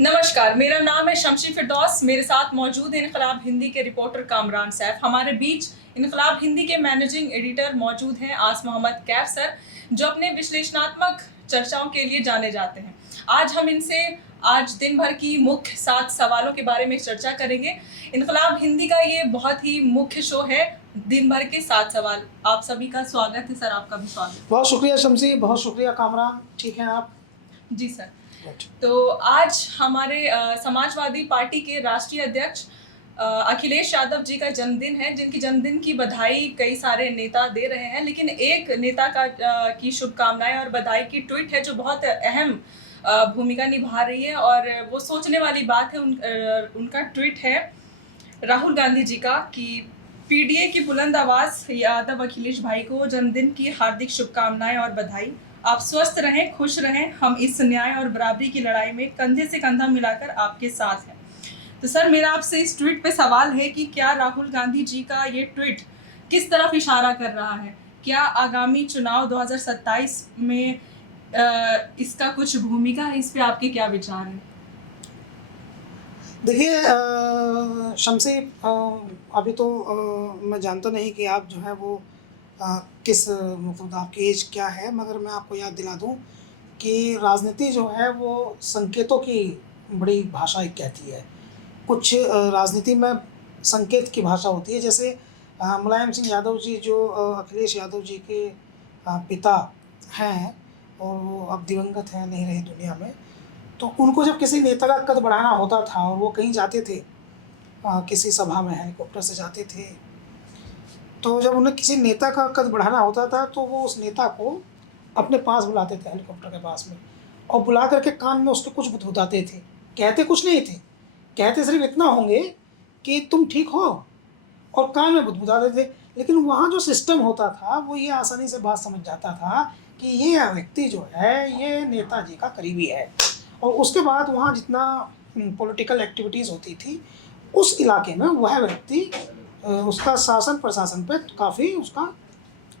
नमस्कार, मेरा नाम है शमशी फिरदौस। मेरे साथ मौजूद हैं इनकलाब हिंदी के रिपोर्टर कामरान सैफ। हमारे बीच इनकलाब हिंदी के मैनेजिंग एडिटर मौजूद हैं आस मोहम्मद कैफ सर, जो अपने विश्लेषणात्मक चर्चाओं के लिए जाने जाते हैं। आज हम इनसे आज दिन भर की मुख्य 7 सवालों के बारे में चर्चा करेंगे। इनकलाब हिंदी का ये बहुत ही मुख्य शो है, दिन भर के 7 सवाल। आप सभी का स्वागत है सर, आपका भी स्वागत। बहुत शुक्रिया शमसी, बहुत शुक्रिया कामरान। ठीक हैं आप? जी सर। तो आज हमारे समाजवादी पार्टी के राष्ट्रीय अध्यक्ष अखिलेश यादव जी का जन्मदिन है, जिनकी जन्मदिन की बधाई कई सारे नेता दे रहे हैं, लेकिन एक नेता की शुभकामनाएं और बधाई की ट्वीट है जो बहुत अहम भूमिका निभा रही है और वो सोचने वाली बात है। उनका ट्वीट है राहुल गांधी जी का कि पीडीए की बुलंद आवाज यादव अखिलेश भाई को जन्मदिन की हार्दिक शुभकामनाएं और बधाई। आप स्वस्थ रहें, खुश रहें। हम इस न्याय और बराबरी की लड़ाई में कंधे से कंधा मिलाकर आपके साथ हैं। तो सर, मेरा आपसे इस ट्वीट पे सवाल है कि क्या राहुल गांधी जी का ये ट्वीट किस तरफ इशारा कर रहा है? क्या आगामी चुनाव 2027 में इसका कुछ भूमिका है? इस पे आपके क्या विचार हैं? देखिए शमसी, अभी तो मैं जानता नहीं कि आप जो है वो किस मतलब आपकी एज क्या है, मगर मैं आपको याद दिला दूं कि राजनीति जो है वो संकेतों की बड़ी भाषा एक कहती है। कुछ राजनीति में संकेत की भाषा होती है। जैसे मुलायम सिंह यादव जी जो अखिलेश यादव जी के पिता हैं और वो अब दिवंगत हैं, नहीं रहे दुनिया में। तो उनको जब किसी नेता का कद बढ़ाना होता था और वो कहीं जाते थे, किसी सभा में हेलीकॉप्टर से जाते थे, तो जब उन्हें किसी नेता का कद बढ़ाना होता था तो वो उस नेता को अपने पास बुलाते थे, हेलीकॉप्टर के पास में, और बुला करके कान में उसके कुछ बताते थे। कहते कुछ नहीं थे, कहते सिर्फ इतना होंगे कि तुम ठीक हो, और कान में बुदबुदाते थे। लेकिन वहाँ जो सिस्टम होता था वो ये आसानी से बात समझ जाता था कि ये व्यक्ति जो है ये नेताजी का करीबी है। और उसके बाद वहाँ जितना पॉलिटिकल एक्टिविटीज़ होती थी उस इलाके में वह व्यक्ति उसका शासन प्रशासन पे काफ़ी उसका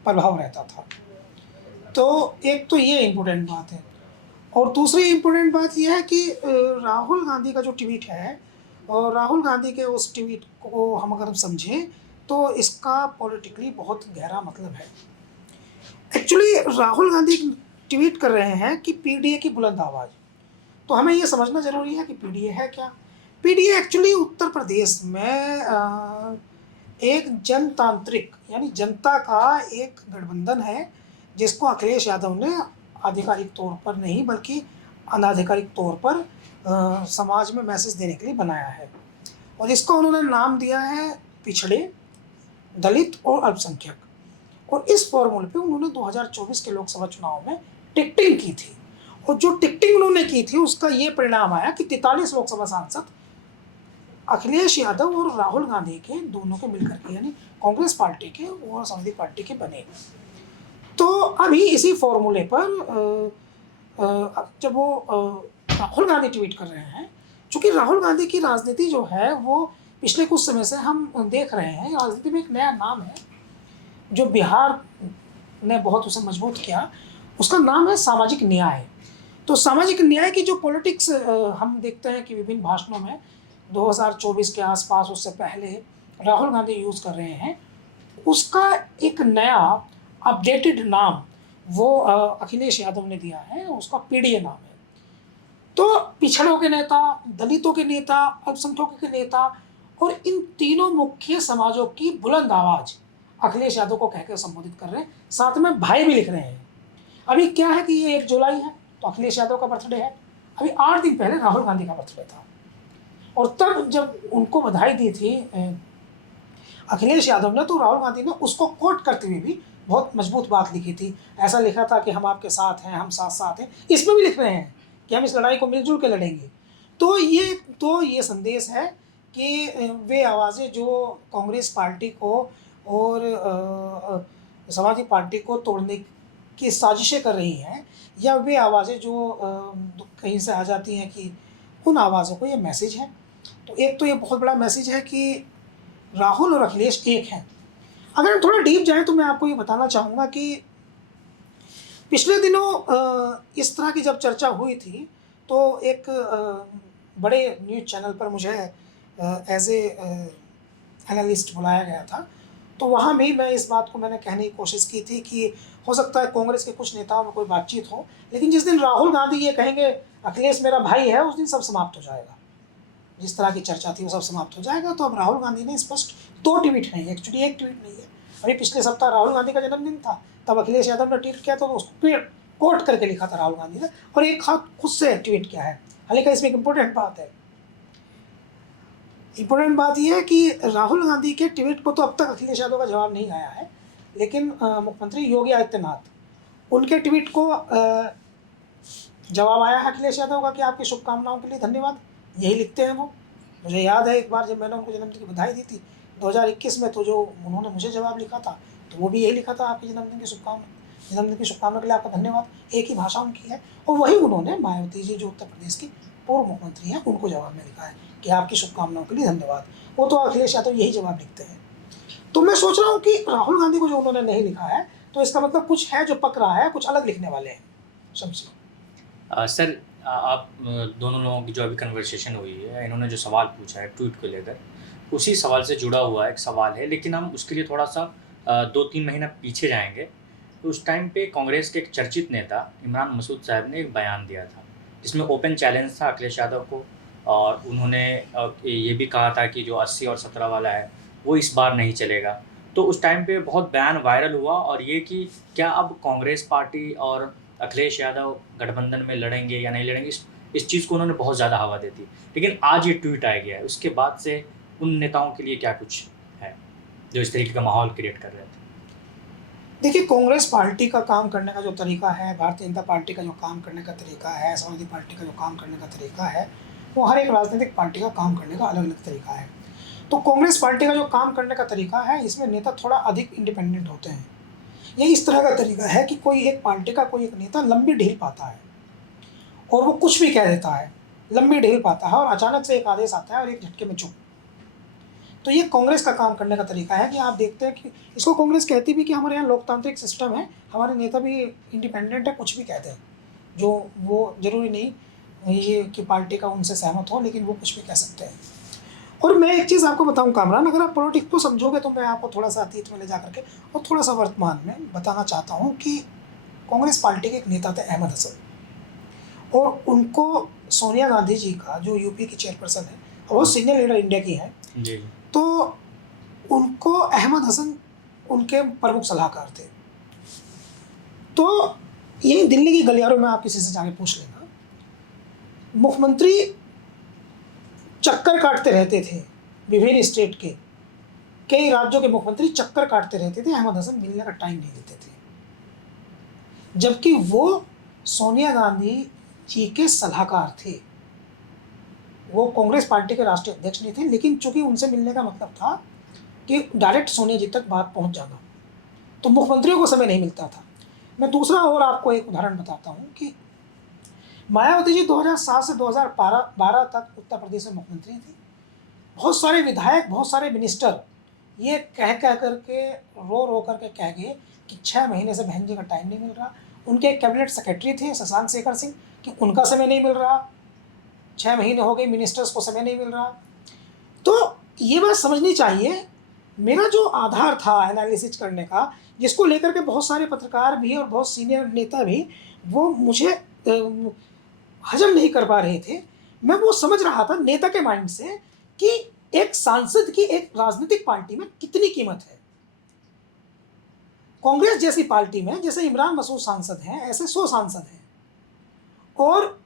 प्रभाव रहता था। तो एक तो ये इम्पोर्टेंट बात है। और दूसरी इम्पोर्टेंट बात यह है कि राहुल गांधी का जो ट्वीट है, और राहुल गांधी के उस ट्वीट को हम अगर समझें तो इसका पॉलिटिकली बहुत गहरा मतलब है। एक्चुअली राहुल गांधी ट्वीट कर रहे हैं कि पीडीए की बुलंद आवाज़। तो हमें ये समझना ज़रूरी है कि पीडीए है क्या। पीडीए एक्चुअली उत्तर प्रदेश में एक जनतांत्रिक यानी जनता का एक गठबंधन है, जिसको अखिलेश यादव ने आधिकारिक तौर पर नहीं बल्कि अनाधिकारिक तौर पर समाज में मैसेज देने के लिए बनाया है। और इसको उन्होंने नाम दिया है पिछड़े, दलित और अल्पसंख्यक। और इस फॉर्मूले पे उन्होंने 2024 के लोकसभा चुनाव में टिकटिंग की थी, और जो टिकटिंग उन्होंने की थी उसका ये परिणाम आया कि 43 लोकसभा सांसद अखिलेश यादव और राहुल गांधी के दोनों के मिलकर के यानी कांग्रेस पार्टी के और समाजवादी पार्टी के बने। तो अभी इसी फॉर्मूले पर जब वो राहुल गांधी ट्वीट कर रहे हैं, चूँकि राहुल गांधी की राजनीति जो है वो पिछले कुछ समय से हम देख रहे हैं, राजनीति में एक नया नाम है जो बिहार ने बहुत उसे मजबूत किया, उसका नाम है सामाजिक न्याय। तो सामाजिक न्याय की जो पॉलिटिक्स हम देखते हैं कि विभिन्न भाषणों में 2024 के आसपास, उससे पहले राहुल गांधी यूज़ कर रहे हैं, उसका एक नया अपडेटेड नाम वो अखिलेश यादव ने दिया है, उसका पीडीए नाम है। तो पिछड़ों के नेता, दलितों के नेता, अल्पसंख्यकों के नेता और इन तीनों मुख्य समाजों की बुलंद आवाज़ अखिलेश यादव को कहकर संबोधित कर रहे हैं। साथ में भाई भी लिख रहे हैं। अभी क्या है कि ये 1 जुलाई है तो अखिलेश यादव का बर्थडे है। अभी 8 दिन पहले राहुल गांधी का बर्थडे था, और तब जब उनको बधाई दी थी अखिलेश यादव ने, तो राहुल गांधी ने उसको कोट करते हुए भी बहुत मजबूत बात लिखी थी। ऐसा लिखा था कि हम आपके साथ हैं, हम साथ साथ हैं। इसमें भी लिख रहे हैं कि हम इस लड़ाई को मिलजुल के लड़ेंगे। तो ये संदेश है कि वे आवाज़ें जो कांग्रेस पार्टी को और समाजवादी पार्टी को तोड़ने की साजिशें कर रही हैं, या वे आवाज़ें जो कहीं से आ जाती हैं, कि उन आवाज़ों को ये मैसेज है। तो एक तो ये बहुत बड़ा मैसेज है कि राहुल और अखिलेश एक हैं। अगर हम थोड़ा डीप जाएं तो मैं आपको ये बताना चाहूँगा कि पिछले दिनों इस तरह की जब चर्चा हुई थी तो एक बड़े न्यूज़ चैनल पर मुझे एज ए एनालिस्ट बुलाया गया था, तो वहाँ भी मैं इस बात को मैंने कहने की कोशिश की थी कि हो सकता है कांग्रेस के कुछ नेताओं में कोई बातचीत हो, लेकिन जिस दिन राहुल गांधी ये कहेंगे अखिलेश मेरा भाई है, उस दिन सब समाप्त हो जाएगा। जिस तरह की चर्चा थी वो सब समाप्त हो जाएगा। तो अब राहुल गांधी ने स्पष्ट 2 ट्वीट हैं, एक्चुअली 1 ट्वीट नहीं है। अभी पिछले सप्ताह राहुल गांधी का जन्मदिन था, तब अखिलेश यादव ने ट्वीट किया तो उसको कोट करके लिखा था राहुल गांधी ने, और एक खुद से ट्वीट किया है। हालांकि इसमें एक इम्पोर्टेंट बात है, इम्पोर्टेंट बात यह है कि राहुल गांधी के ट्वीट को तो अब तक अखिलेश यादव का जवाब नहीं आया है, लेकिन मुख्यमंत्री योगी आदित्यनाथ, उनके ट्वीट को जवाब आया है अखिलेश यादव का कि आपकी शुभकामनाओं के लिए धन्यवाद। यही लिखते हैं वो। मुझे याद है एक बार जब मैंने उनको जन्मदिन की बधाई दी थी 2021 में, तो जो उन्होंने मुझे जवाब लिखा था तो वो भी यही लिखा था, आपके जन्मदिन की शुभकामना के लिए आपका धन्यवाद। एक ही भाषा उनकी है, और वही उन्होंने मायावती जी जो उत्तर प्रदेश की पूर्व मुख्यमंत्री हैं उनको जवाब में लिखा है कि आपकी शुभकामनाओं के लिए धन्यवाद। वो तो अखिलेश यादव यही जवाब लिखते हैं। तो मैं सोच रहा हूँ कि राहुल गांधी को जो उन्होंने नहीं लिखा है, तो इसका मतलब कुछ है जो पक रहा है, कुछ अलग लिखने वाले हैं। शमसी सर, आप दोनों लोगों की जो अभी कन्वर्सेशन हुई है, इन्होंने जो सवाल पूछा है ट्वीट को लेकर, उसी सवाल से जुड़ा हुआ एक सवाल है, लेकिन हम उसके लिए थोड़ा सा 2-3 महीना पीछे जाएंगे। तो उस टाइम पे कांग्रेस के एक चर्चित नेता इमरान मसूद साहब ने एक बयान दिया था जिसमें ओपन चैलेंज था अखिलेश यादव को, और उन्होंने ये भी कहा था कि जो 80 और 17 वाला है वो इस बार नहीं चलेगा। तो उस टाइम पे बहुत बयान वायरल हुआ, और ये कि क्या अब कांग्रेस पार्टी और अखिलेश यादव गठबंधन में लड़ेंगे या नहीं लड़ेंगे, इस चीज़ को उन्होंने बहुत ज़्यादा हवा दी थी। लेकिन आज ये ट्वीट आ गया है, उसके बाद से उन नेताओं के लिए क्या कुछ है जो इस तरीके का माहौल क्रिएट कर रहे थे? देखिए, कांग्रेस पार्टी का काम करने का जो तरीका है, भारतीय जनता पार्टी का जो काम करने का तरीका है, समाजवादी पार्टी का जो काम करने का तरीका है, वो हर एक राजनीतिक पार्टी का काम करने का अलग अलग तरीका है। तो कांग्रेस पार्टी का जो काम करने का तरीका है, इसमें नेता थोड़ा अधिक इंडिपेंडेंट होते हैं। ये इस तरह का तरीका है कि कोई एक पार्टी का कोई एक नेता लंबी ढील पाता है और वो कुछ भी कह देता है, लंबी ढील पाता है, और अचानक से एक आदेश आता है और एक झटके में चुप। तो ये कांग्रेस का काम करने का तरीका है कि आप देखते हैं कि इसको कांग्रेस कहती भी कि हमारे यहाँ लोकतांत्रिक सिस्टम है, हमारे नेता भी इंडिपेंडेंट है, कुछ भी कहते हैं, जो वो ज़रूरी नहीं ये कि पार्टी का उनसे सहमत हो, लेकिन वो कुछ भी कह सकते हैं। और मैं एक चीज़ आपको बताऊं कामरान, अगर आप पॉलिटिक्स को समझोगे तो मैं आपको थोड़ा सा अतीत में ले जा करके और थोड़ा सा वर्तमान में बताना चाहता हूं कि कांग्रेस पार्टी के एक नेता थे अहमद हसन, और उनको सोनिया गांधी जी का जो यूपी की चेयरपर्सन है और वो सीनियर लीडर इंडिया की हैं जी। तो उनको अहमद हसन उनके प्रमुख सलाहकार थे। तो यही दिल्ली की गलियारों में आप किसी से जाके पूछ लेना, मुख्यमंत्री चक्कर काटते रहते थे, विभिन्न स्टेट के कई राज्यों के मुख्यमंत्री चक्कर काटते रहते थे, अहमद हसन मिलने का टाइम नहीं देते थे, जबकि वो सोनिया गांधी जी के सलाहकार थे। वो कांग्रेस पार्टी के राष्ट्रीय अध्यक्ष नहीं थे, लेकिन चूंकि उनसे मिलने का मतलब था कि डायरेक्ट सोनिया जी तक बात पहुंच जाना, तो मुख्यमंत्रियों को समय नहीं मिलता था। मैं दूसरा और आपको एक उदाहरण बताता हूं कि मायावती जी 2007 से 2012 तक उत्तर प्रदेश में मुख्यमंत्री थी। बहुत सारे विधायक, बहुत सारे मिनिस्टर ये कह करके रो करके कह गए कि 6 महीने से बहन जी का टाइम नहीं मिल रहा। उनके कैबिनेट सेक्रेटरी थे शशांक शेखर सिंह, कि उनका समय नहीं मिल रहा, 6 महीने हो गए मिनिस्टर्स को समय नहीं मिल रहा। तो ये बात समझनी चाहिए। मेरा जो आधार था एनालिसिस करने का, जिसको लेकर के बहुत सारे पत्रकार भी और बहुत सीनियर नेता भी वो मुझे हजम नहीं कर पा रहे थे, मैं वो समझ रहा था नेता के माइंड से कि एक सांसद की एक राजनीतिक पार्टी में कितनी कीमत है। कांग्रेस जैसी पार्टी में जैसे इमरान मसूद सांसद हैं, ऐसे 100 सांसद हैं, और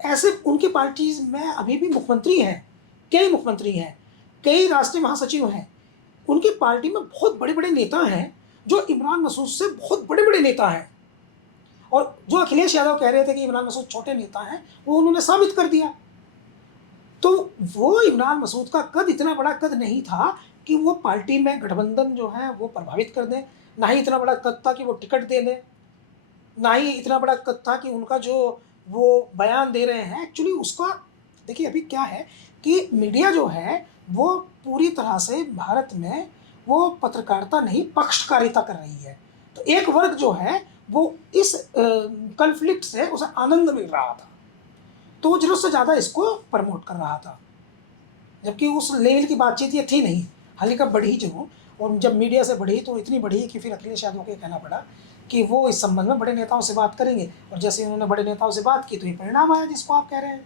ऐसे उनकी पार्टी में अभी भी मुख्यमंत्री हैं, कई मुख्यमंत्री हैं, कई राष्ट्रीय महासचिव हैं। उनकी पार्टी में बहुत बड़े बड़े नेता हैं जो इमरान मसूद से बहुत बड़े बड़े नेता हैं, और जो अखिलेश यादव कह रहे थे कि इमरान मसूद छोटे नेता हैं, वो उन्होंने साबित कर दिया। तो वो इमरान मसूद का कद इतना बड़ा कद नहीं था कि वो पार्टी में गठबंधन जो है वो प्रभावित कर दें, ना ही इतना बड़ा कद था कि वो टिकट दे दें, ना ही इतना बड़ा कद था कि उनका जो वो बयान दे रहे हैं एक्चुअली उसका। देखिए अभी क्या है कि मीडिया जो है वो पूरी तरह से भारत में वो पत्रकारिता नहीं पक्षकारिता कर रही है। तो एक वर्ग जो है वो इस कन्फ्लिक्ट से उसे आनंद मिल रहा था। तो वो ज़रूरत से ज़्यादा इसको प्रमोट कर रहा था, जबकि उस लेवल की बातचीत ये थी नहीं। हालांकि बढ़ी जो, और जब मीडिया से बढ़ी तो इतनी बढ़ी कि फिर अखिलेश यादव को कहना पड़ा कि वो इस संबंध में बड़े नेताओं से बात करेंगे, और जैसे उन्होंने बड़े नेताओं से बात की तो ये परिणाम आया जिसको आप कह रहे हैं।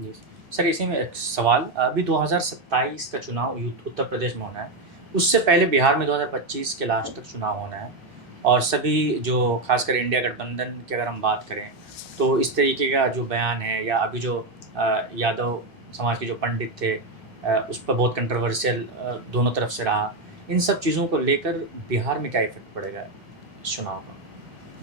जी सर, इसी में एक सवाल, अभी 2027 का चुनाव उत्तर प्रदेश में होना है, उससे पहले बिहार में 2025 के लास्ट तक चुनाव होना है, और सभी जो खासकर इंडिया गठबंधन की अगर हम बात करें तो इस तरीके का जो बयान है, या अभी जो यादव समाज के जो पंडित थे उस पर बहुत कंट्रोवर्शियल दोनों तरफ से रहा, इन सब चीज़ों को लेकर बिहार में क्या इफेक्ट पड़ेगा इस चुनाव का,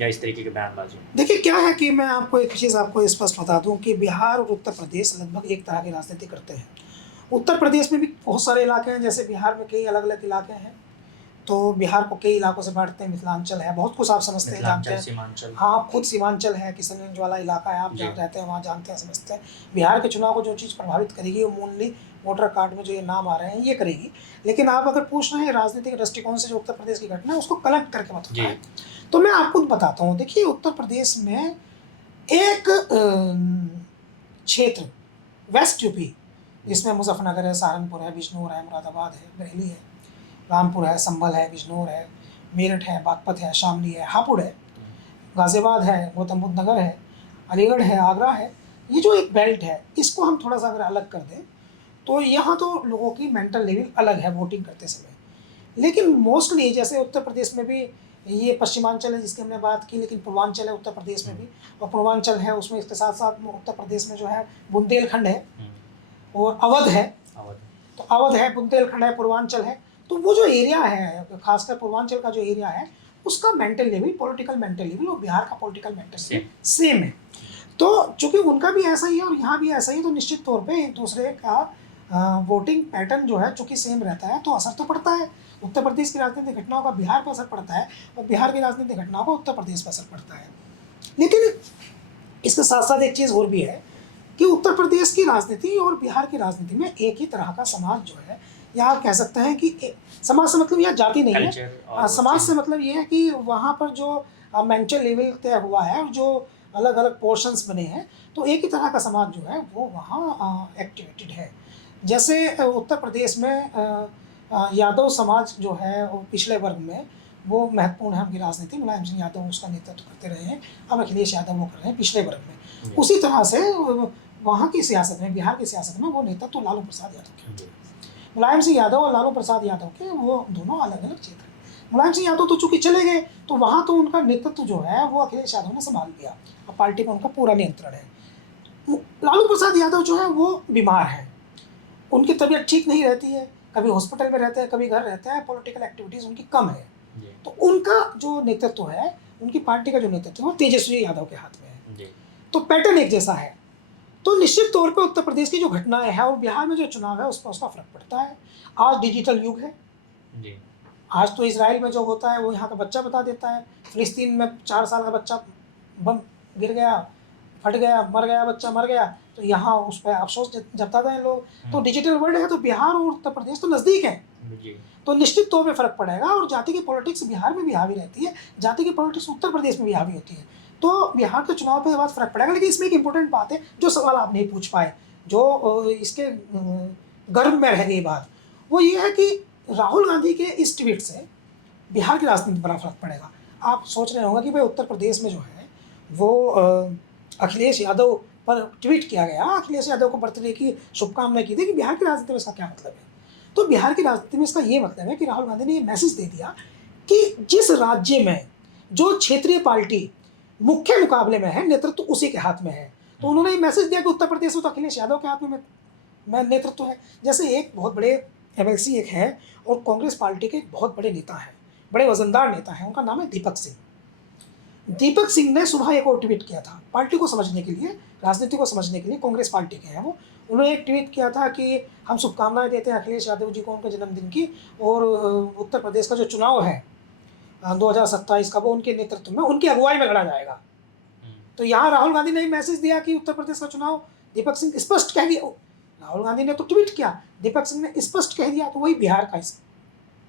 या इस तरीके के बयानबाजी? देखिए क्या है कि मैं आपको एक चीज़ आपको स्पष्ट बता दूं कि बिहार और उत्तर प्रदेश लगभग एक तरह की राजनीति करते हैं। उत्तर प्रदेश में भी बहुत सारे इलाके हैं, जैसे बिहार में कई अलग अलग इलाके हैं, तो बिहार को कई इलाकों से बांटते हैं। मिथिलांचल है, बहुत कुछ आप समझते हैं, जानते हैं। सीमांचल, हाँ, खुद सीमांचल है, किशनगंज वाला इलाका है, आप जहाँ रहते हैं वहाँ जानते हैं, समझते हैं। बिहार के चुनाव को जो चीज़ प्रभावित करेगी वो मूलली वोटर कार्ड में जो ये नाम आ रहे हैं ये करेगी। लेकिन आप अगर पूछ रहे हैं राजनीतिक दृष्टिकोण से जो उत्तर प्रदेश की घटना है उसको कलेक्ट करके बताएं, तो मैं आपको बताता हूँ। देखिए उत्तर प्रदेश में एक क्षेत्र वेस्ट यूपी, जिसमें मुजफ्फरनगर है, सहारनपुर है, बिजनौर है, मुरादाबाद है, बरेली है, रामपुर है, संभल है, बिजनौर है, मेरठ है, बागपत है, शामली है, हापुड़ है, गाज़ियाबाद है, गौतम बुद्ध नगर है, अलीगढ़ है, आगरा है। ये जो एक बेल्ट है इसको हम थोड़ा सा अगर अलग कर दें तो यहाँ तो लोगों की मेंटल लेवल अलग है वोटिंग करते समय। लेकिन मोस्टली जैसे उत्तर प्रदेश में भी ये पश्चिमांचल है जिसकी हमने बात की, लेकिन पूर्वांचल है उत्तर प्रदेश में भी, और पूर्वांचल है उसमें इसके साथ साथ उत्तर प्रदेश में जो है बुंदेलखंड है और अवध है। तो अवध है, बुंदेलखंड है, पूर्वांचल है। तो वो जो एरिया है, खासकर पूर्वांचल का जो एरिया है, उसका mental level, political mental level और बिहार का पॉलिटिकल मेंटल लेवल सेम है। तो चूंकि उनका भी ऐसा ही है और यहाँ भी ऐसा ही है, तो निश्चित तौर पे एक दूसरे का वोटिंग पैटर्न जो है चूंकि सेम रहता है तो असर तो पड़ता है। उत्तर प्रदेश की राजनीतिक घटनाओं का बिहार पर असर पड़ता है और बिहार की राजनीतिक घटनाओं का उत्तर प्रदेश पर असर पड़ता है। लेकिन इसके साथ साथ एक चीज़ और भी है कि उत्तर प्रदेश की राजनीति और बिहार की राजनीति में एक ही तरह का समाज जो है, या आप कह सकते हैं कि समाज से मतलब यह जाति नहीं है, समाज से मतलब ये है कि वहाँ पर जो मेंटल लेवल तय हुआ है और जो अलग अलग पोर्शंस बने हैं, तो एक ही तरह का समाज जो है वो वहाँ एक्टिवेटेड है। जैसे उत्तर प्रदेश में यादव समाज जो है वो पिछले वर्ग में वो महत्वपूर्ण है, उनकी राजनीति, मुलायम सिंह यादव उसका नेतृत्व करते रहे हैं, अब अखिलेश यादव वो कर रहे हैं पिछले वर्ग में। उसी तरह से वहाँ की सियासत में, बिहार की सियासत में वो नेतृत्व तो लालू प्रसाद यादव के, मुलायम सिंह यादव और लालू प्रसाद यादव के वो दोनों अलग अलग क्षेत्र हैं। मुलायम सिंह यादव तो चूंकि चले गए तो वहाँ तो उनका नेतृत्व जो है वो अखिलेश यादव ने संभाल लिया, अब पार्टी पर उनका पूरा नियंत्रण है। लालू प्रसाद यादव जो है वो बीमार है, उनकी तबीयत ठीक नहीं रहती है, कभी हॉस्पिटल में रहते हैं, कभी घर रहते हैं, पॉलिटिकल एक्टिविटीज़ उनकी कम है। तो उनका जो नेतृत्व है, उनकी पार्टी का जो नेतृत्व है वो तेजस्वी यादव के हाथ में है। तो पैटर्न एक जैसा है। तो निश्चित तौर पे उत्तर प्रदेश की जो घटनाएं हैं और बिहार में जो चुनाव है उस पर उसका फर्क पड़ता है। आज डिजिटल युग है, आज तो इजराइल में जो होता है वो यहाँ का बच्चा बता देता है। फिलिस्तीन में 4 साल का बच्चा बम गिर गया, फट गया, मर गया, बच्चा मर गया, तो यहाँ उस पर अफसोस जताते हैं लोग। तो डिजिटल वर्ल्ड है, तो बिहार और उत्तर प्रदेश तो नज़दीक है, तो निश्चित तौर पे फर्क पड़ेगा। और जाति की पॉलिटिक्स बिहार में भी हावी रहती है, जाति की पॉलिटिक्स उत्तर प्रदेश में भी हावी होती है, तो बिहार के चुनाव पे बात फर्क पड़ेगा। लेकिन इसमें एक इंपॉर्टेंट बात है जो सवाल आप नहीं पूछ पाए, जो इसके गर्भ में रह गई बात, वो ये है कि राहुल गांधी के इस ट्वीट से बिहार की राजनीति पर बड़ा फर्क पड़ेगा। आप सोच रहे होंगे कि भाई उत्तर प्रदेश में जो है वो अखिलेश यादव पर ट्वीट किया गया, अखिलेश यादव को बर्थडे की शुभकामनाएं की थी, कि बिहार की राजनीति में इसका क्या मतलब है। तो बिहार की राजनीति में इसका ये मतलब है कि राहुल गांधी ने ये मैसेज दे दिया कि जिस राज्य में जो क्षेत्रीय पार्टी मुख्य मुकाबले में है, नेतृत्व उसी के हाथ में है। तो उन्होंने ये मैसेज दिया कि उत्तर प्रदेश में तो अखिलेश यादव के हाथ में नेतृत्व है। जैसे एक बहुत बड़े MLC एक है और कांग्रेस पार्टी के एक बहुत बड़े नेता हैं, बड़े वजनदार नेता हैं, उनका नाम है दीपक सिंह। दीपक सिंह ने सुबह एक और ट्वीट किया था पार्टी को समझने के लिए, राजनीति को समझने के लिए, कांग्रेस पार्टी के हैं वो। उन्होंने एक ट्वीट किया था कि हम शुभकामनाएं देते हैं अखिलेश यादव जी को उनके जन्मदिन की, और उत्तर प्रदेश का जो चुनाव है 2027 का वो उनके नेतृत्व में, उनकी अगुवाई में लड़ा जाएगा। तो यहाँ राहुल गांधी ने मैसेज दिया कि उत्तर प्रदेश का चुनाव, दीपक सिंह स्पष्ट कह दिया, राहुल गांधी ने तो ट्वीट किया, दीपक सिंह ने स्पष्ट कह दिया। तो वही बिहार का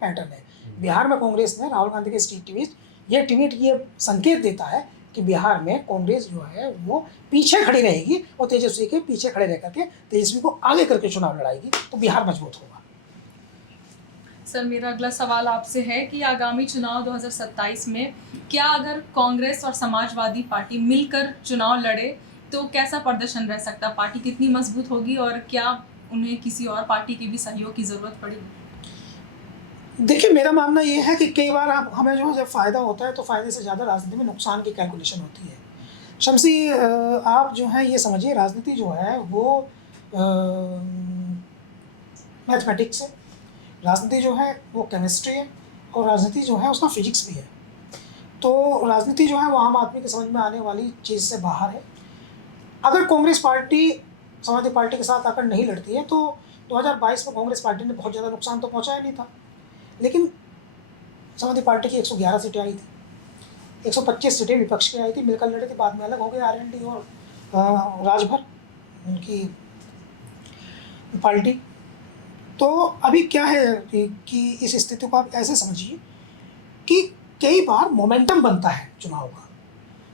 पैटर्न है। बिहार में कांग्रेस ने राहुल गांधी के ट्वीट ये संकेत देता है कि बिहार में कांग्रेस जो है वो पीछे खड़ी रहेगी और तेजस्वी के पीछे खड़े रह करके तेजस्वी को आगे करके चुनाव लड़ाएगी, तो बिहार मजबूत होगा। सर, मेरा अगला सवाल आपसे है कि आगामी चुनाव 2027 में क्या अगर कांग्रेस और समाजवादी पार्टी मिलकर चुनाव लड़े तो कैसा प्रदर्शन रह सकता, पार्टी कितनी मजबूत होगी और क्या उन्हें किसी और पार्टी की भी सहयोग की ज़रूरत पड़ेगी? देखिए, मेरा मानना ये है कि कई बार हमें जो है जब फ़ायदा होता है तो फ़ायदे से ज़्यादा राजनीति में नुकसान की कैलकुलेशन होती है। शम्सी, आप जो है ये समझिए, राजनीति जो है वो मैथमेटिक्स है, राजनीति जो है वो केमिस्ट्री है और राजनीति जो है उसका फिजिक्स भी है। तो राजनीति जो है वो आम आदमी के समझ में आने वाली चीज़ से बाहर है। अगर कांग्रेस पार्टी समाजवादी पार्टी के साथ आकर नहीं लड़ती है तो 2022 में कांग्रेस पार्टी ने बहुत ज़्यादा नुकसान तो पहुंचाया नहीं था, लेकिन समाजवादी पार्टी की 111 सीटें आई थी, 125 सीटें विपक्ष की आई थी, मिलकर लड़ी थी, बाद में अलग हो गए आरएलडी और राजभर उनकी पार्टी। तो अभी क्या है कि इस स्थिति को आप ऐसे समझिए कि कई बार मोमेंटम बनता है चुनाव का,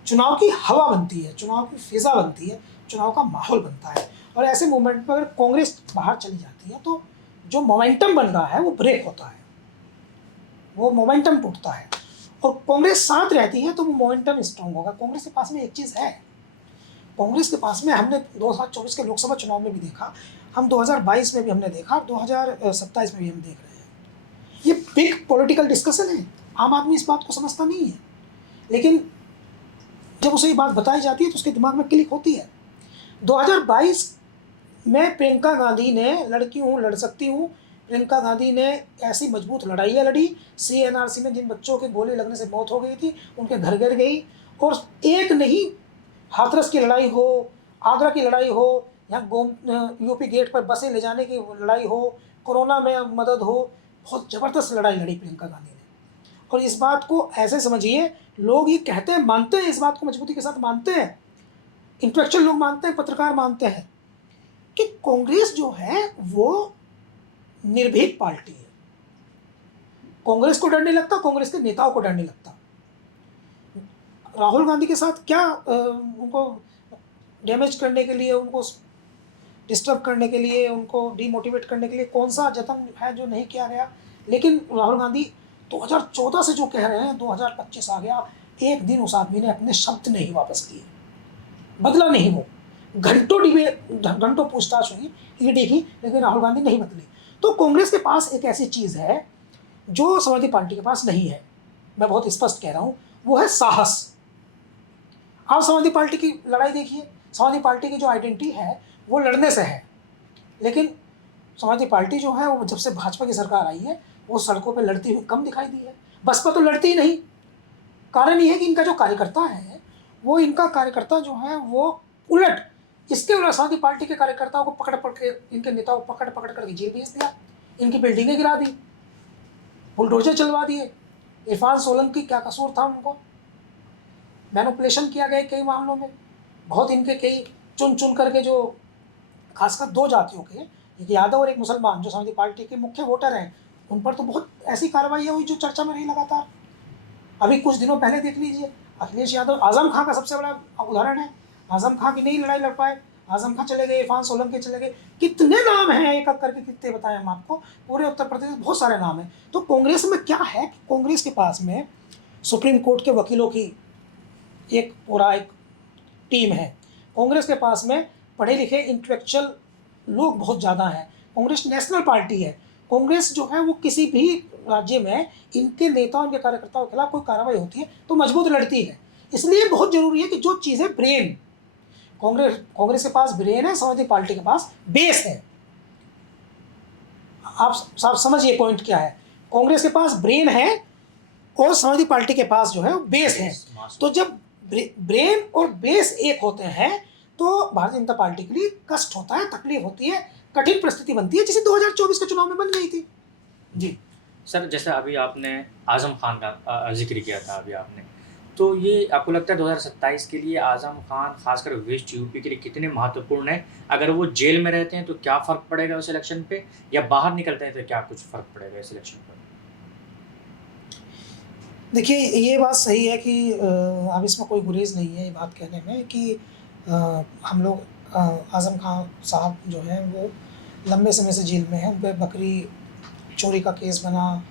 चुनाव की हवा बनती है, चुनाव की फिजा बनती है, चुनाव का माहौल बनता है, और ऐसे मोमेंट में अगर कांग्रेस बाहर चली जाती है तो जो मोमेंटम बन रहा है वो ब्रेक होता है, वो मोमेंटम टूटता है, और कांग्रेस साथ रहती है तो वो मोमेंटम स्ट्रांग होगा। कांग्रेस के पास में एक चीज़ है, कांग्रेस के पास में हमने 2024 के लोकसभा चुनाव में भी देखा, हम 2022 में भी हमने देखा, 2027 में भी हम देख रहे हैं। ये बिग पॉलिटिकल डिस्कशन है, आम आदमी इस बात को समझता नहीं है, लेकिन जब उसे ये बात बताई जाती है तो उसके दिमाग में क्लिक होती है। 2022 में प्रियंका गांधी ने लड़की हूँ लड़ सकती हूँ, प्रियंका गांधी ने ऐसी मजबूत लड़ाइयाँ लड़ी, CNRC में जिन बच्चों के गोली लगने से मौत हो गई थी उनके घर घर गई, और एक नहीं, हाथरस की लड़ाई हो, आगरा की लड़ाई हो, यहाँ यूपी गेट पर बसें ले जाने की लड़ाई हो, कोरोना में मदद हो, बहुत ज़बरदस्त लड़ाई लड़ी प्रियंका गांधी ने। और इस बात को ऐसे समझिए, लोग ये कहते हैं, मानते हैं, इस बात को मजबूती के साथ मानते हैं, इंटेलेक्चुअल लोग मानते हैं, पत्रकार मानते हैं कि कांग्रेस जो है वो निर्भीक पार्टी है। कांग्रेस को डर नहीं लगता, कांग्रेस के नेताओं को डर नहीं लगता। राहुल गांधी के साथ क्या उनको डैमेज करने के लिए, उनको डिस्टर्ब करने के लिए, उनको डीमोटिवेट करने के लिए कौन सा जतन है जो नहीं किया गया। लेकिन राहुल गांधी 2014 से जो कह रहे हैं 2025 आ गया, एक दिन उस आदमी ने अपने शब्द नहीं वापस किए, बदला नहीं। वो घंटों पूछताछ हुई, ईडी की, लेकिन राहुल गांधी नहीं बदले। तो कांग्रेस के पास एक ऐसी चीज़ है जो समाजवादी पार्टी के पास नहीं है, मैं बहुत स्पष्ट कह रहा हूँ, वो है साहस। आप समाजवादी पार्टी की लड़ाई देखिए, समाजवादी पार्टी की जो आइडेंटिटी है वो लड़ने से है, लेकिन समाजवादी पार्टी जो है वो जब से भाजपा की सरकार आई है वो सड़कों पे लड़ती हुई कम दिखाई दी है। बसपा तो लड़ती ही नहीं। कारण ये है कि इनका जो कार्यकर्ता है वो, इनका कार्यकर्ता जो है वो उलट, इसके उलट समाजवादी पार्टी के कार्यकर्ताओं को पकड़ के, इनके नेताओं को पकड़ करके जेल भेज दिया, इनकी बिल्डिंगें गिरा दी, बुलडोजर चलवा दिए। इरफान सोलंकी क्या कसूर था, उनको मैनिपुलेशन किया गया कई मामलों में, बहुत इनके कई चुन करके, जो खासकर दो जातियों के, एक यादव और एक मुसलमान, जो समाजवादी पार्टी के मुख्य वोटर हैं, उन पर तो बहुत ऐसी कार्रवाइयाँ हुई जो चर्चा में रही लगातार। अभी कुछ दिनों पहले देख लीजिए, अखिलेश यादव, आजम खां का सबसे बड़ा उदाहरण है। आजम खां की नहीं लड़ाई लड़ पाए, आजम खां चले गए, इरफान सोलंकी चले गए, कितने नाम हैं, एक एक करके कितने बताएं हम आपको, पूरे उत्तर प्रदेश में बहुत सारे नाम हैं। तो कांग्रेस में क्या है कि कांग्रेस के पास में सुप्रीम कोर्ट के वकीलों की एक पूरा एक टीम है, कांग्रेस के पास में पढ़े लिखे इंटेलेक्चुअल लोग बहुत ज़्यादा हैं, कांग्रेस नेशनल पार्टी है। कांग्रेस जो है वो किसी भी राज्य में इनके नेताओं, इनके कार्यकर्ताओं के खिलाफ कोई कार्रवाई होती है तो मजबूत लड़ती है। इसलिए बहुत ज़रूरी है कि जो चीज़ें ब्रेन, कांग्रेस के पास ब्रेन है, समाजवादी पार्टी के पास बेस है। आप समझिए पॉइंट क्या है, कांग्रेस के पास ब्रेन है और समाजवादी पार्टी के पास जो है बेस है। तो जब ब्रेन और बेस एक होते हैं तो भारतीय जनता पार्टी के लिए कष्ट होता है, तकलीफ होती है, कठिन परिस्थिति बनती है, जिसे 2024 के चुनाव में बन गई थी। जी सर, जैसे अभी आपने आजम खान का जिक्र किया था अभी आपने, तो ये आपको लगता है 2027 के लिए आजम खान खासकर वेस्ट यूपी के लिए कितने महत्वपूर्ण है? अगर वो जेल में रहते हैं तो क्या फ़र्क पड़ेगा उस इलेक्शन पे, या बाहर निकलते हैं तो क्या कुछ फ़र्क पड़ेगा इस इलेक्शन पर? देखिए, ये बात सही है कि अब इसमें कोई गुरेज़ नहीं है ये बात कहने में कि हम लोग आज़म खान साहब जो हैं वो लंबे समय से जेल में हैं। उन पे बकरी चोरी का केस बना,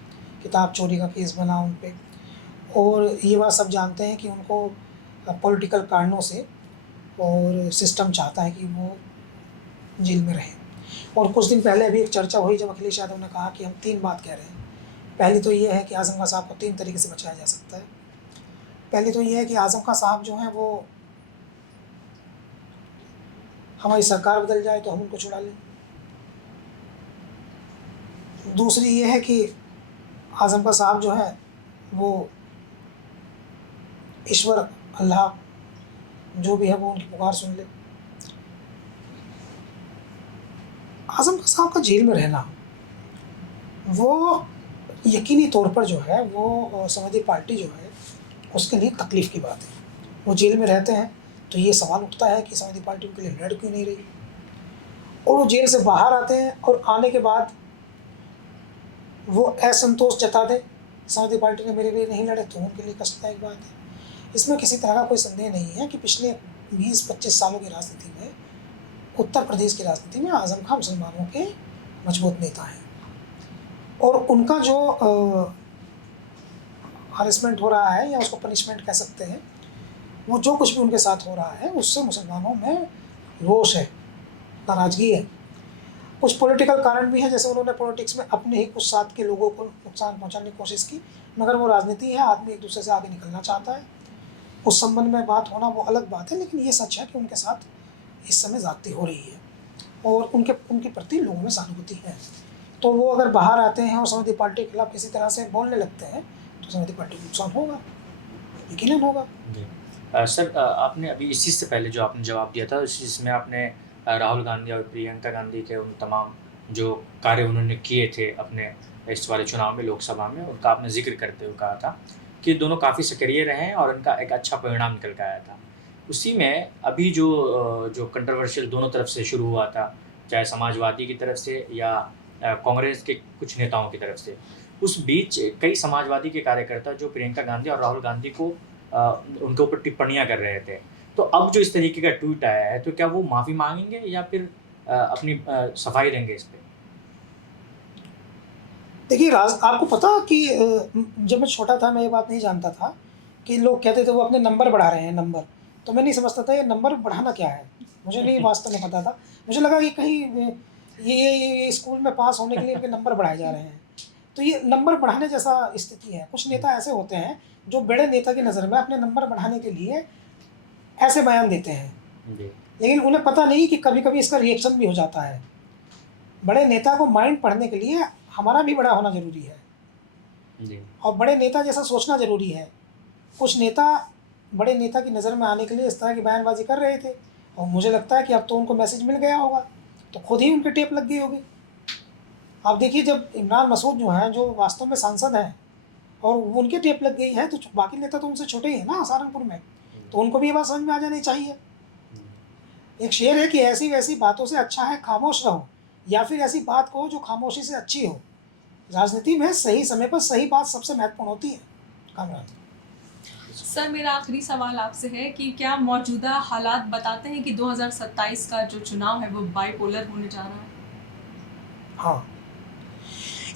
किताब चोरी का केस बना उन पे, और ये बात सब जानते हैं कि उनको पॉलिटिकल कारणों से और सिस्टम चाहता है कि वो जेल में रहें। और कुछ दिन पहले अभी एक चर्चा हुई जब अखिलेश यादव ने कहा कि हम 3 बात कह रहे हैं। पहली तो ये है कि आज़म खान साहब को 3 तरीके से बचाया जा सकता है। पहली तो ये है कि आज़म खान साहब जो हैं वो हमारी सरकार बदल जाए तो हम उनको छुड़ा लें। दूसरी ये है कि आज़म खान साहब जो हैं वो ईश्वर, अल्लाह जो भी है वो उनकी पुकार सुन ले। आज़म खान साहब का जेल में रहना वो यकीनी तौर पर जो है वो समाजवादी पार्टी जो है उसके लिए तकलीफ़ की बात है। वो जेल में रहते हैं तो ये सवाल उठता है कि समाजवादी पार्टी उनके लिए लड़ क्यों नहीं रही, और वो जेल से बाहर आते हैं और आने के बाद वो असंतोष जता दें समाजवादी पार्टी ने मेरे लिए नहीं लड़े, तो उनके लिए कष्टदायक बात है। इसमें किसी तरह का कोई संदेह नहीं है कि पिछले 20-25 सालों की राजनीति में, उत्तर प्रदेश की राजनीति में आज़म खान मुसलमानों के मजबूत नेता हैं, और उनका जो हरेसमेंट हो रहा है या उसको पनिशमेंट कह सकते हैं, वो जो कुछ भी उनके साथ हो रहा है उससे मुसलमानों में रोष है, नाराज़गी है। कुछ पॉलिटिकल कारण भी हैं, जैसे उन्होंने पॉलिटिक्स में अपने ही कुछ साथ के लोगों को नुकसान पहुंचाने की कोशिश की, मगर वो राजनीति है, आदमी एक दूसरे से आगे निकलना चाहता है, उस संबंध में बात होना वो अलग बात है। लेकिन ये सच है कि उनके साथ इस समय ज़्यादती हो रही है और उनके प्रति लोगों में सहानुभूति है। तो वो अगर बाहर आते हैं और समाजवादी पार्टी के खिलाफ किसी तरह से बोलने लगते हैं तो समाजवादी पार्टी को नुकसान होगा, यकीनन होगा। जी। सर, आपने अभी इसी से पहले जो आपने जवाब दिया था इसमें आपने राहुल गांधी और प्रियंका गांधी के उन तमाम जो कार्य उन्होंने किए थे अपने इस वाले चुनाव में, लोकसभा में, उनका आपने जिक्र करते हुए कहा था कि दोनों काफ़ी सक्रिय रहे हैं और उनका एक अच्छा परिणाम निकल के आया था। उसी में अभी जो कंट्रोवर्शियल दोनों तरफ से शुरू हुआ था, चाहे समाजवादी की तरफ से या कांग्रेस के कुछ नेताओं की तरफ से, उस बीच कई समाजवादी के कार्यकर्ता जो प्रियंका गांधी और राहुल गांधी को उनके ऊपर टिप्पणियां कर रहे थे। तो अब जो इस तरीके का ट्वीट आया है, तो क्या वो माफ़ी मांगेंगे या फिर अपनी सफाई देंगे इस पे? देखिए, आपको पता कि जब मैं छोटा था मैं ये बात नहीं जानता था कि लोग कहते थे वो अपने नंबर बढ़ा रहे हैं, नंबर। तो मैं नहीं समझता था ये नंबर बढ़ाना क्या है, मुझे नहीं वास्तव में पता था। मुझे लगा कि कहीं ये स्कूल में पास होने के लिए इनके नंबर बढ़ाए जा रहे हैं। तो ये नंबर बढ़ाने जैसा स्थिति है। कुछ नेता ऐसे होते हैं जो बड़े नेता की नज़र में अपने नंबर बढ़ाने के लिए ऐसे बयान देते हैं, जी। लेकिन उन्हें पता नहीं कि कभी कभी इसका रिएक्शन भी हो जाता है। बड़े नेता को माइंड पढ़ने के लिए हमारा भी बड़ा होना ज़रूरी है जी। और बड़े नेता जैसा सोचना ज़रूरी है। कुछ नेता बड़े नेता की नज़र में आने के लिए इस तरह की बयानबाजी कर रहे थे और मुझे लगता है कि अब तो उनको मैसेज मिल गया होगा, तो खुद ही उनकी टेप लग गई होगी। आप देखिए, जब इमरान मसूद जो हैं, जो वास्तव में सांसद हैं, और उनकी टेप लग गई है, तो बाकी नेता तो उनसे छोटे ही हैं ना सहारनपुर में, तो उनको भी ये बात समझ में आ जानी चाहिए। एक शेर है कि ऐसी वैसी बातों से अच्छा है खामोश रहो, या फिर ऐसी बात कहो जो खामोशी से अच्छी हो। राजनीति में सही समय पर सही बात सबसे महत्वपूर्ण होती है। कामरान। सर, मेरा आखिरी सवाल आपसे है कि क्या मौजूदा हालात बताते हैं कि 2027 का जो चुनाव है वो बाइपोलर होने जा रहा है? हाँ,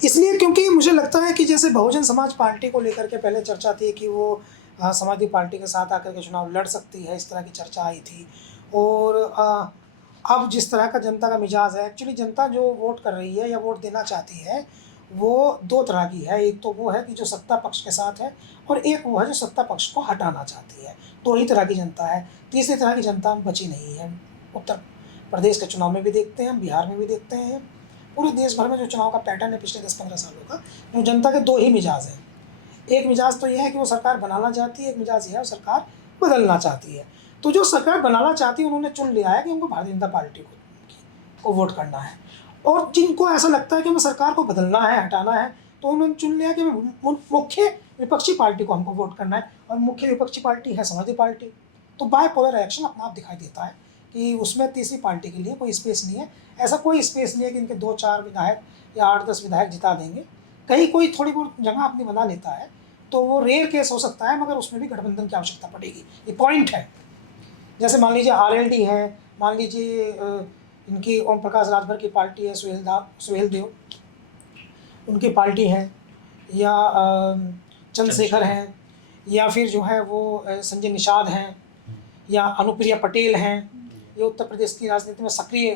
इसलिए क्योंकि मुझे लगता है कि जैसे बहुजन समाज पार्टी को लेकर के पहले चर्चा थी कि वो समाजवादी पार्टी के साथ आकर के चुनाव लड़ सकती है, इस तरह की चर्चा आई थी। और अब जिस तरह का जनता का मिजाज है, एक्चुअली जनता जो वोट कर रही है या वोट देना चाहती है वो दो तरह की है। एक तो वो है कि जो सत्ता पक्ष के साथ है, और एक वो है जो सत्ता पक्ष को हटाना चाहती है। दो ही तरह की जनता है, तीसरी तरह की जनता बची नहीं है। उत्तर प्रदेश के चुनाव में भी देखते हैं, हम बिहार में भी देखते हैं, पूरे देश भर में जो चुनाव का पैटर्न है पिछले 10-15 सालों का, जो जनता के दो ही मिजाज हैं। एक मिजाज तो ये है कि वो सरकार बनाना चाहती है, एक मिजाज ये है वो सरकार बदलना चाहती है। तो जो सरकार बनाना चाहती है उन्होंने चुन लिया है कि उनको भारतीय जनता पार्टी को वोट करना है, और जिनको ऐसा लगता है कि हमें सरकार को बदलना है, हटाना है, तो उन्होंने चुन लिया कि मुख्य विपक्षी पार्टी को हमको वोट करना है, और मुख्य विपक्षी पार्टी है समाजवादी पार्टी। तो बायपोलर एक्शन अपना आप दिखाई देता है कि उसमें तीसरी पार्टी के लिए कोई स्पेस नहीं है। ऐसा कोई स्पेस नहीं है कि इनके 2-4 विधायक या 8-10 विधायक जिता देंगे। कहीं कोई थोड़ी बहुत जगह अपनी बना लेता है, तो वो रेयर केस हो सकता है, मगर उसमें भी गठबंधन की आवश्यकता पड़ेगी। ये पॉइंट है। जैसे मान लीजिए आरएलडी है, मान लीजिए इनकी ओम प्रकाश राजभर की पार्टी है, सुहेल देव उनकी पार्टी है, या चंद्रशेखर हैं, या फिर जो है वो संजय निषाद हैं, या अनुप्रिया पटेल हैं। ये उत्तर प्रदेश की राजनीति में सक्रिय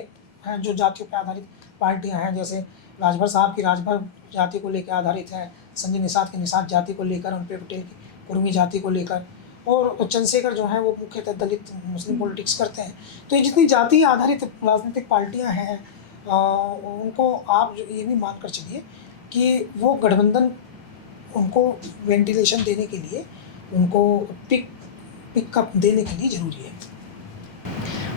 हैं जो जातियों पर आधारित पार्टियां हैं। जैसे राजभर साहब की राजभर जाति को लेकर आधारित है, संजय निषाद की निषाद जाति को लेकर, अनुप्रिया पटेल की कुर्मी जाति को लेकर, और चंद्रशेखर जो हैं वो मुख्यतः दलित मुस्लिम पॉलिटिक्स करते हैं। तो ये जितनी जाति आधारित राजनीतिक पार्टियां हैं उनको आप ये भी मान कर चलिए कि वो गठबंधन उनको वेंटिलेशन देने के लिए, उनको पिकअप देने के लिए ज़रूरी है।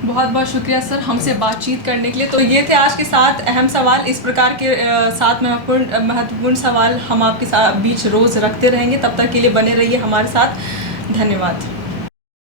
बहुत बहुत शुक्रिया सर हमसे बातचीत करने के लिए। तो ये थे आज के 7 अहम सवाल। इस प्रकार के 7 महत्वपूर्ण सवाल हम आपके बीच रोज़ रखते रहेंगे। तब तक के लिए बने रहिए हमारे साथ। धन्यवाद।